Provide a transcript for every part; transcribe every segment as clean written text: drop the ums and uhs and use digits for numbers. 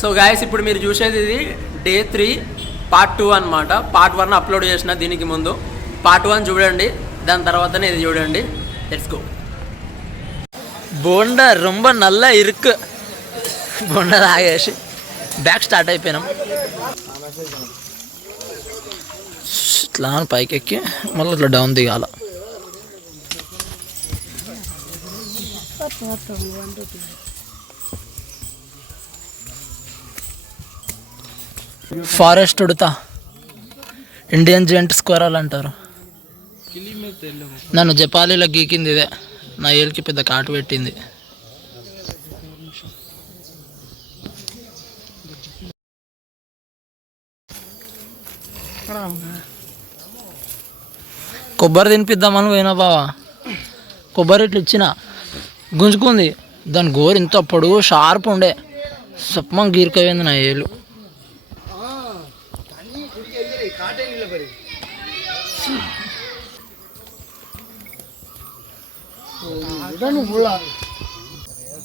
So guys ఇప్పుడు మీరు చూసేది ఇది డే 3 పార్ట్ 2 అనమాట. పార్ట్ 1 అప్లోడ్ చేసిన దీనికి ముందు. పార్ట్ 1 చూడండి, దాని తర్వాతనే ఇది చూడండి. Let's go. బోండా రొంబ నల్ల ఇరుకు బోండా తాగేసి బ్యాక్ స్టార్ట్ అయిపోయినాం. ఇట్లా పైకి ఎక్కి మళ్ళీ ఇట్లా down దిగాల. Forest Udatha Indian gent squirrel అంటారు. నన్ను జపాలీలో గీకింది ఇదే, నా ఏలికి పెద్ద కాటు పెట్టింది. కొబ్బరి తినిపిద్దామని పోయినా బావా, కొబ్బరి ఇట్లా ఇచ్చిన గుంజుకుంది. దాని గోరు ఇంత పొడుగు షార్ప్ ఉండే, సప్పం గీరికపోయింది నా ఏలు.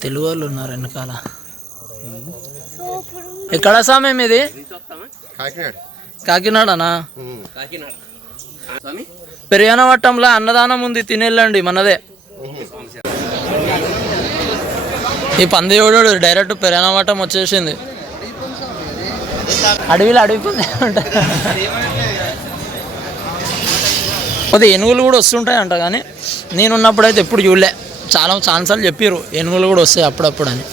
తెలుగు వాళ్ళు ఉన్నారు వెనకాల. ఎక్కడ సామేం ఇది? కాకినాడనా? పెరియనవట్టంలో అన్నదానం ఉంది, తినేళ్ళండి, మనదే. ఈ పందియోడు డైరెక్ట్ పెరియనవట్టం వచ్చేసింది. అడవిలో అడవిపోతే కొద్ది ఏనుగులు కూడా వస్తుంటాయంట, కానీ నేనున్నప్పుడైతే ఎప్పుడు చూడలే. చాలా ఛాన్సార్లు చెప్పారు ఏనుగులు కూడా వస్తాయి అప్పుడప్పుడు అని.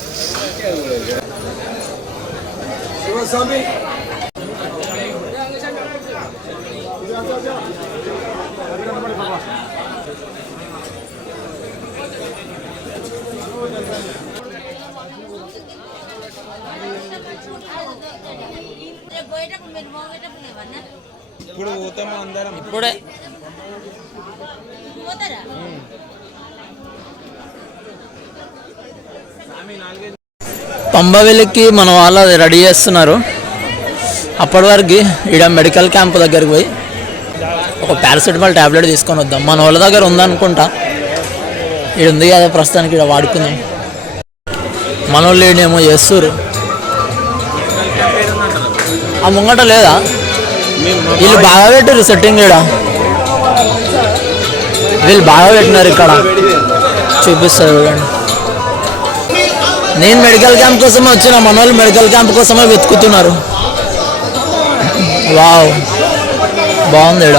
ఇప్పుడే పంబవెల్లికి మన వాళ్ళు అది రెడీ చేస్తున్నారు. అప్పటి వరకు ఈడ మెడికల్ క్యాంప్ దగ్గరికి పోయి ఒక పారాసిటమాల్ ట్యాబ్లెట్ తీసుకొని వద్దాం. మన వాళ్ళ దగ్గర ఉందనుకుంటా, ఈడ ఉంది కదా ప్రస్తుతానికి, ఈడ వాడుకుందాం. మన వాళ్ళు ఈడేమో చేస్తారు. ఆ ముంగట లేదా? వీళ్ళు బాగా పెట్టారు సెట్టింగ్. ఈడ వీళ్ళు బాగా పెట్టినారు. ఇక్కడ చూపిస్తారు చూడండి. నేను మెడికల్ క్యాంప్ కోసమే వచ్చిన, మన వాళ్ళు మెడికల్ క్యాంప్ కోసమే వెతుకుతున్నారు. వావ్, బాగుంది ఈడ.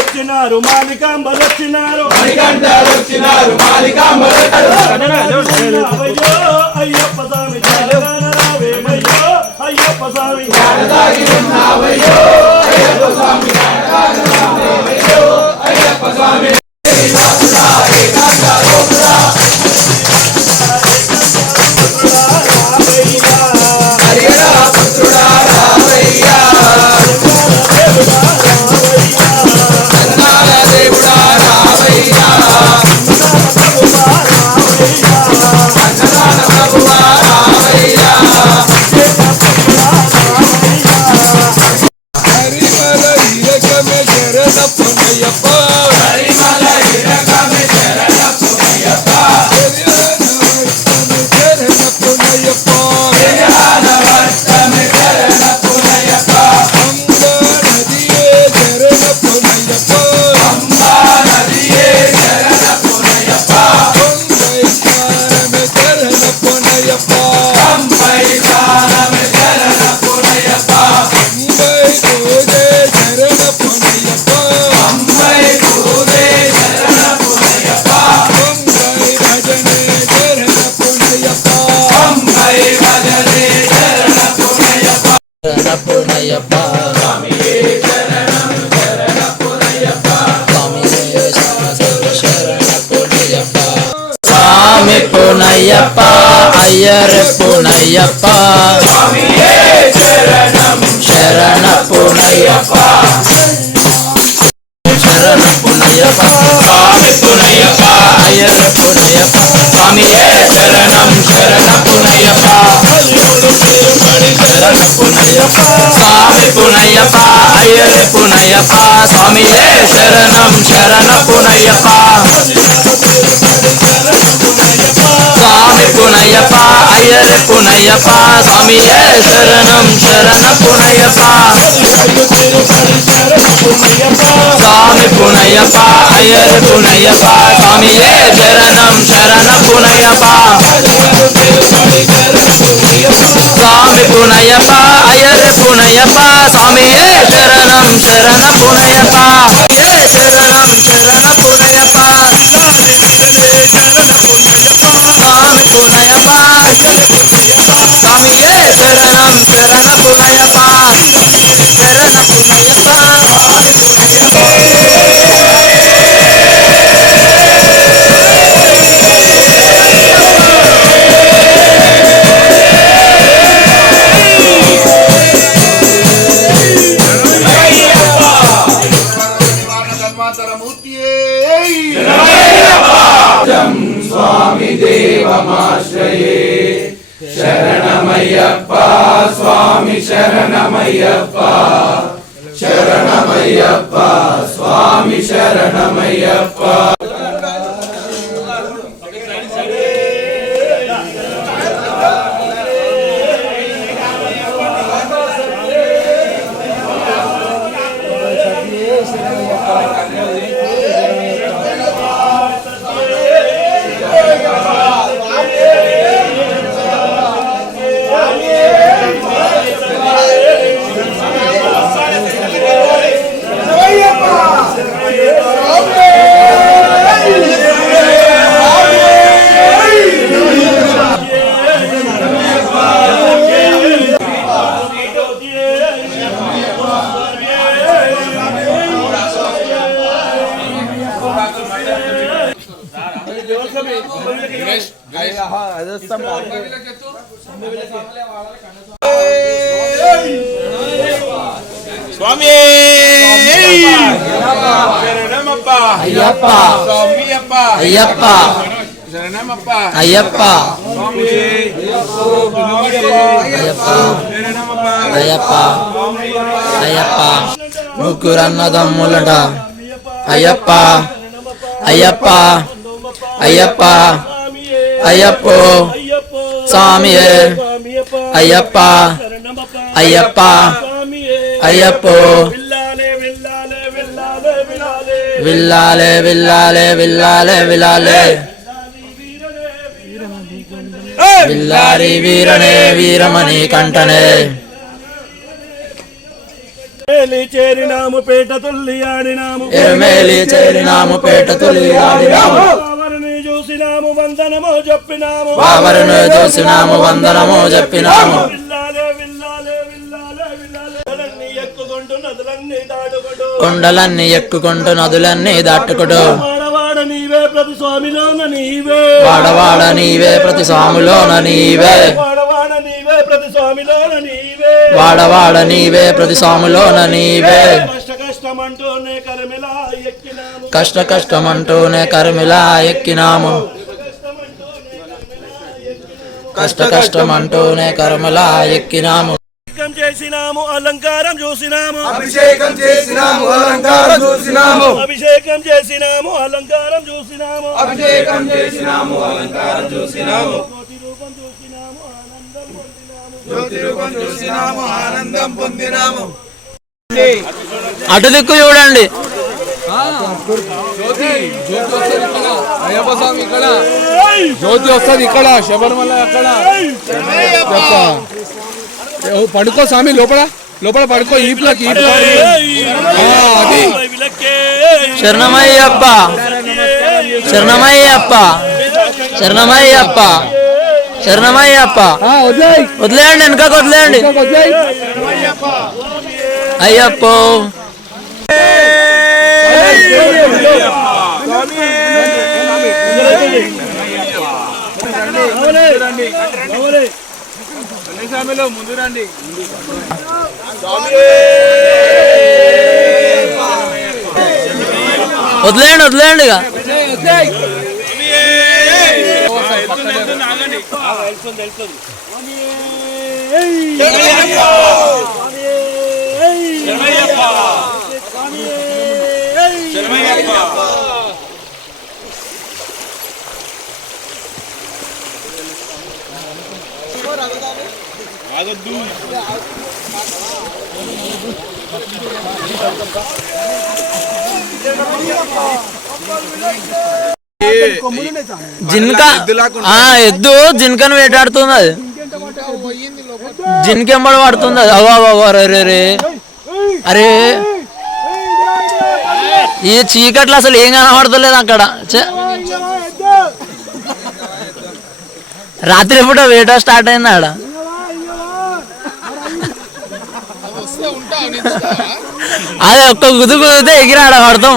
వచ్చినారు మాలికాంబలు వచ్చినారు అయ్యప్ప స్వామి రావేమయ్యో అయ్యప్ప స్వామి అయ్యప్ప స్వామి పునయ్యప్ప అయ్యర్ పునయ్యప్ప శరణ పునయ్యప్ప శరణ పునయ్యప్ప స్వామి పునయ్యప్ప అయ్యర్ పునయ్యప్ప స్వామియే శరణం శరణ పునయ్యప్ప శరణ పునయ్యప్ప స్వామి పునయ్యప్ప అయ్యర్ పునయ్యప్ప స్వామియే శరణం శరణ పునయ్యప్ప స్వామి పునయ్యప్ప అయ్యర్ పునయ్యప్ప స్వామియే శరణం శరణ పునయ్యప్ప స్వామి పునయ్యప్ప అయ్యర్ పునయ్యప్ప స్వామియే శరణం శరణ పునయ్యప్ప స్వామి పునయ్యప్ప అయ్యర్ పునయ్యప్ప స్వామియే శరణం శరణ పునయ్యప్ప శరణం శరణ పునయ్యప్ప స్వామి పునయ్యప్ప స్వామియే శరణం శరణ పునయ్యప్ప శరణ పునయ్యప్ప స్వామి దేవమాశ్రయే శరణమయ్యప్ప స్వామి శరణమయ్యప్ప శరణమయ్యప్ప స్వామి శరణమయ్యప్ప స్వామి శరణమప్ప అయ్యప్ప స్వామియప్ప అయ్యప్ప శరణమప్ప అయ్యప్ప స్వామి అయ్యప్ప శరణమప్ప అయ్యప్ప అయ్యప్ప ముగ్గురన్నదమ్ములట అయ్యప్ప అయ్యప్ప అయ్యప్ప అయ్యప్పో స్వామియే అయ్యప్ప అయ్యప్ప అయ్యప్పో విల్లాలే విల్లాలే విల్లాలే విల్లాలే విల్లారి వీరనే వీరమణి కంఠనే ఎరుమేలి చేరినాము పేట తుల్లి ఆడినాము ఎరుమేలి చేరినాము పేట తొలి ఆడినాము వారిని చూసినాము వందనము చెప్పినాము వావరును చూసినాము వందనము చెప్పినాము విల్లాలే విల్లాలే విల్లాలే విల్లాలే నదులన్నీ ఎక్కుకుంటూ నదులన్నీ దాటుకుంటూ కొండలన్నీ ఎక్కుకుంటూ నదులన్నీ దాటుకుంటూ వాడవాడ నీవే ప్రతి స్వామిలోన నీవే వాడవాడ నీవే ప్రతి స్వాములోన నీవే వాడవాడ నీవే ప్రతి స్వామిలోన నీవే వాడవాడ నీవే ప్రతి స్వాములోన నీవే కష్టమంటూనే కరిమిలా ఎక్కినాము కష్ట కష్టమంటూనే కరిమిలా ఎక్కినాము కష్ట కష్టమంటూనే కరిమిలా ఎక్కినాము అభిషేకం చేసినాము అలంకారం చూసినాము అభిషేకం చేసినాము అలంకారం చూసినాము అభిషేకం చేసినాము అలంకారం చూసినాము అభిషేకం చేసినాము అలంకారం చూసినాము జ్యోతి రూపం చూసినాము ఆనందం పొందినాము జ్యోతి రూపం చూసినాము ఆనందం పొందినాము అటు దిక్కు చూడండి అయ్యప్ప స్వామి ఇక్కడ జ్యోతి వస్తుంది ఇక్కడ శబరిమల అక్కడ పడుకో స్వామి లోపల లోపల పడుకో ఈపులకి అది శరణమయ్యప్ప శరణమయ్యప్ప శరణమయ్యప్ప శరణమయ్యప్ప వదిలేయ్ వదిలేయండి వెనకకు వదిలేయండి వదిలేయ్ అయ్యప్పో స్వామిలో ముందు రండి వదిలేయండి వదిలేయండి ఇక జిన్క ఎద్దు జిన్కను వేటాడుతుంది అది జిన్కెంబడి పడుతుంది అది అవో అరే రే అరే ఈ చీకట్లో అసలు ఏం కనబడతలేదు అక్కడ రాత్రి పూట వేట స్టార్ట్ అయింది ఆడ అదే ఒక్క కుదితే ఎగిరి ఆడ పడతాం